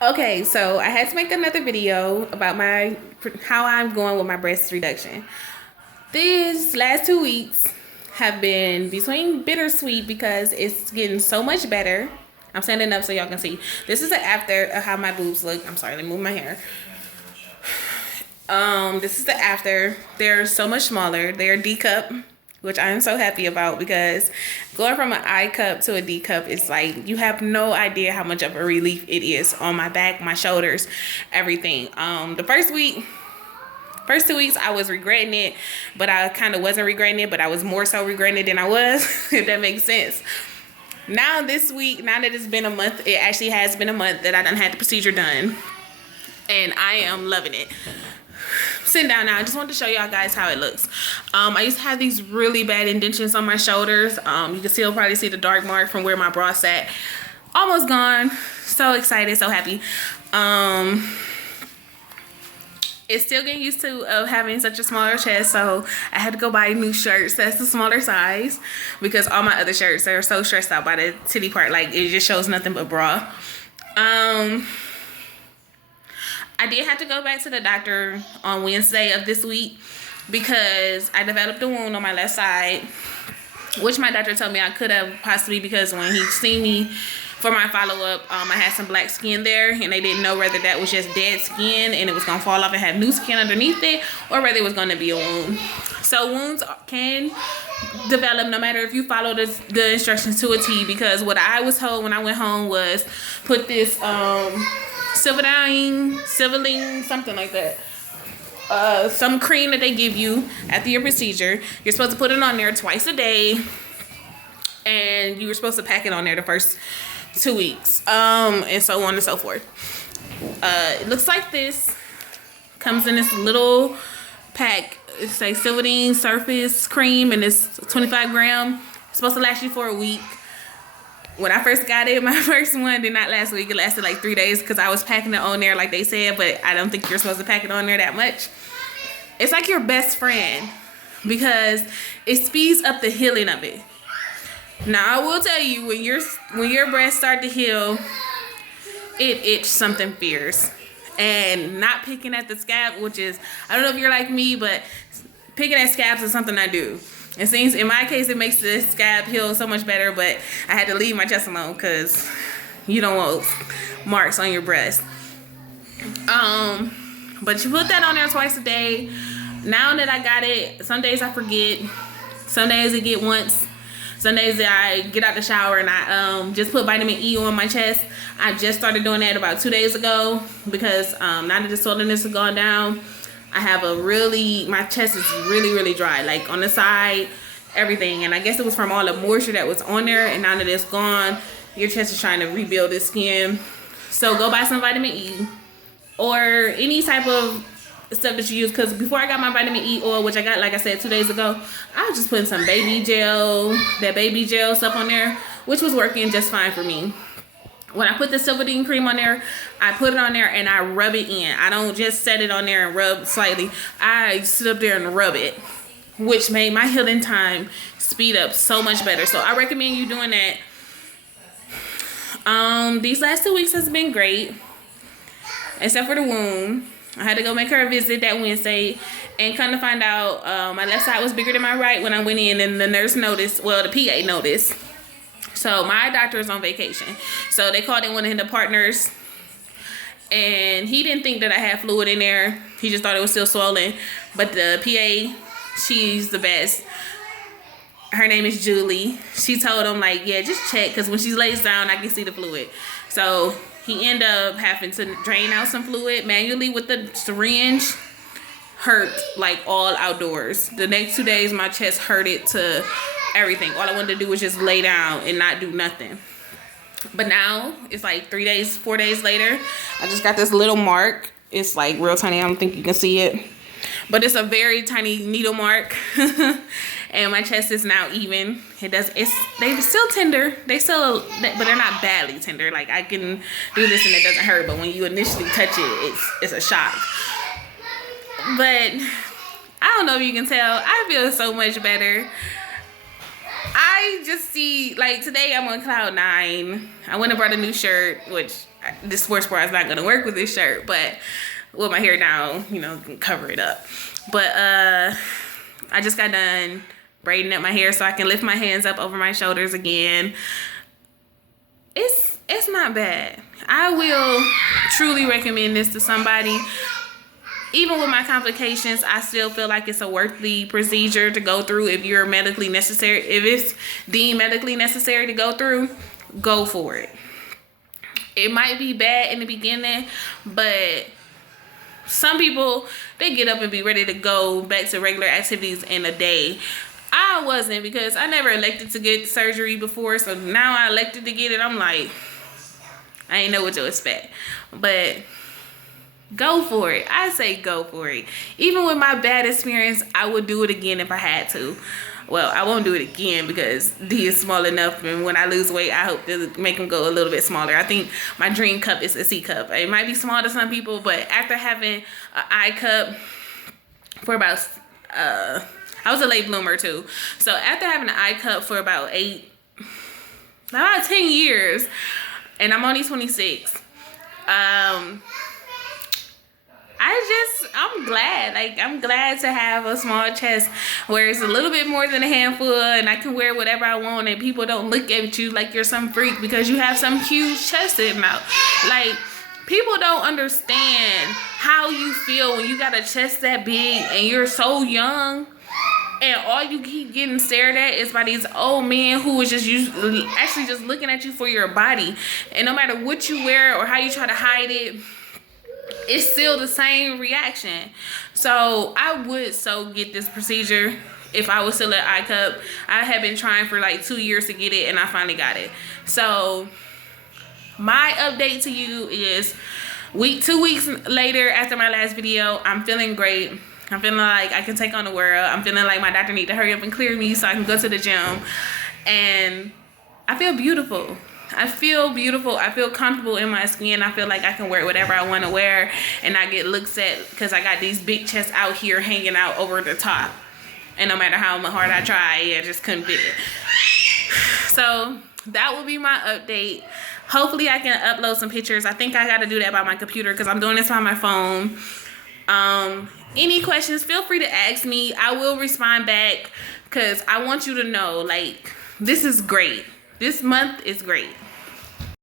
Okay, so I had to make another video about my how I'm going with my breast reduction. These last 2 weeks have been between bittersweet because it's getting so much better. I'm standing up so y'all can see. This is the after of how my boobs look. I'm sorry, let me move my hair. This is the after. They're so much smaller. They're D cup, which I am so happy about because going from an I cup to a D cup is like you have no idea how much of a relief it is on my back, my shoulders, everything. The first 2 weeks I was regretting it, but I kind of wasn't regretting it, but I was more so regretting it than I was, if that makes sense. Now this week, now that it's been a month, it actually has been a month that I done had the procedure done, and I am loving it. Sitting down now, I just wanted to show y'all guys how it looks. I used to have these really bad indentions on my shoulders. You can still probably see the dark mark from where my bra sat. Almost gone. So excited, so happy. It's still getting used to having such a smaller chest, so I had to go buy new shirts that's the smaller size because all my other shirts are so stressed out by the titty part, like it just shows nothing but bra. I did have to go back to the doctor on Wednesday of this week because I developed a wound on my left side, which my doctor told me I could have possibly because when he seen me for my follow-up, I had some black skin there and they didn't know whether that was just dead skin and it was gonna fall off and have new skin underneath it or whether it was gonna be a wound. So wounds can develop no matter if you follow the instructions to a T, because what I was told when I went home was put this Civiline, something like that. Some cream that they give you after your procedure. You're supposed to put it on there twice a day, and you were supposed to pack it on there the first 2 weeks, and so on and so forth. It looks like this. Comes in this little pack. It's a Civiline surface cream, and it's 25 gram. It's supposed to last you for a week. When I first got it, my first one did not last a week. It lasted like 3 days because I was packing it on there like they said, but I don't think you're supposed to pack it on there that much. It's like your best friend because it speeds up the healing of it. Now I will tell you, when your breasts start to heal, it itches something fierce. And not picking at the scab, which is, I don't know if you're like me, but picking at scabs is something I do. It seems, in my case, it makes the scab heal so much better, but I had to leave my chest alone because you don't want marks on your breast. But you put that on there twice a day. Now that I got it, some days I forget. Some days I get once. Some days I get out the shower and I just put vitamin E on my chest. I just started doing that about 2 days ago because now that the soreness has gone down, I have my chest is really, really dry, like on the side, everything. And I guess it was from all the moisture that was on there, and now that it's gone, your chest is trying to rebuild its skin. So go buy some vitamin E or any type of stuff that you use, because before I got my vitamin E oil, which I got, like I said, 2 days ago, I was just putting some baby gel stuff on there, which was working just fine for me. When I put the Civiline cream on there, I put it on there and I rub it in. I don't just set it on there and rub slightly. I sit up there and rub it, which made my healing time speed up so much better. So I recommend you doing that. These last 2 weeks has been great, except for the wound. I had to go make her a visit that Wednesday, and kind of find out my left side was bigger than my right when I went in, and the nurse noticed, well, the PA noticed. So my doctor is on vacation. So they called in one of the partners, and he didn't think that I had fluid in there. He just thought it was still swollen. But the PA, she's the best. Her name is Julie. She told him, like, yeah, just check, because when she lays down, I can see the fluid. So he ended up having to drain out some fluid manually with the syringe. Hurt like all outdoors. The next 2 days, my chest hurted to everything. All I wanted to do was just lay down and not do nothing. But now it's like 3 days, 4 days later, I just got this little mark. It's like real tiny. I don't think you can see it, but it's a very tiny needle mark. And my chest is now even. They're still tender. But they're not badly tender. Like I can do this and it doesn't hurt, but when you initially touch it, it's a shock. But I don't know if you can tell, I feel so much better. I just see, like, today I'm on cloud 9. I went and brought a new shirt, which this sports bra is not gonna work with this shirt, but with my hair down, you know, cover it up. But I just got done braiding up my hair so I can lift my hands up over my shoulders again. It's not bad. I will truly recommend this to somebody. Even with my complications, I still feel like it's a worthy procedure to go through if you're medically necessary. If it's deemed medically necessary to go through, go for it. It might be bad in the beginning, but some people, they get up and be ready to go back to regular activities in a day. I wasn't, because I never elected to get surgery before, so now I elected to get it. I'm like, I ain't know what to expect. But go for it. I say go for it. Even with my bad experience, I would do it again if I had to. Well, I won't do it again because D is small enough, and when I lose weight, I hope to make them go a little bit smaller. I think my dream cup is a C cup. It might be small to some people, but after having an I cup for about, I was a late bloomer too. So after having an I cup for about 10 years, and I'm only 26, I'm glad. Like, I'm glad to have a small chest where it's a little bit more than a handful, and I can wear whatever I want, and people don't look at you like you're some freak because you have some huge chest sitting out. Like, people don't understand how you feel when you got a chest that big and you're so young, and all you keep getting stared at is by these old men who is actually just looking at you for your body. And no matter what you wear or how you try to hide it, it's still the same reaction. So I would get this procedure if I was still at I cup. I had been trying for like 2 years to get it, and I finally got it. So my update to you is 2 weeks later after my last video, I'm feeling great. I'm feeling like I can take on the world. I'm feeling like my doctor need to hurry up and clear me so I can go to the gym. And I feel beautiful. I feel beautiful. I feel comfortable in my skin. I feel like I can wear whatever I want to wear and not get looked at because I got these big chests out here hanging out over the top. And no matter how hard I try, I just couldn't fit it. So that will be my update. Hopefully I can upload some pictures. I think I got to do that by my computer because I'm doing this on my phone. Any questions, feel free to ask me. I will respond back because I want you to know, like, this is great. This month is great.